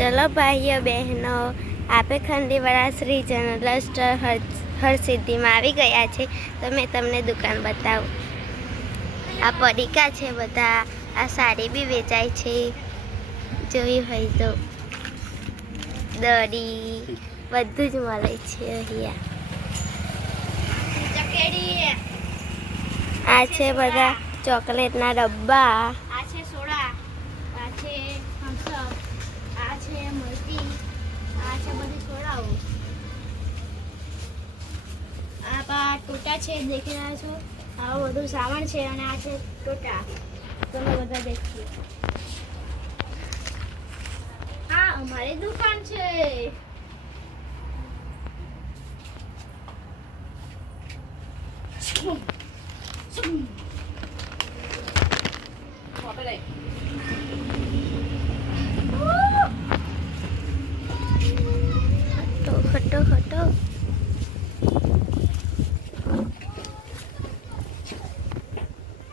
चलो भाइयों बहनों आपे खंडीवाड़ा श्री जनरल स्टोर हरसिद्धि में આવી ગયા છે તો મેં તમને દુકાન બતાવું। આ પડીકા છે બધા, આ સાડી બી વેચાય છે, જોઈ હોય તો દડી બધું જ મળે છે અહીંયા। આ છે બધા ચોકલેટના ડબ્બા, આ છે સોડા, આ છે થમ્સઅપ, આ છે મલ્ટી, આ છે બધી સોડાઓ, આ ટોટા છે દેખી રહ્યા છો, આવું બધું સામાન છે અને આ છે ટોટા તમે બધા દેખીએ। આ અમારી દુકાન છે।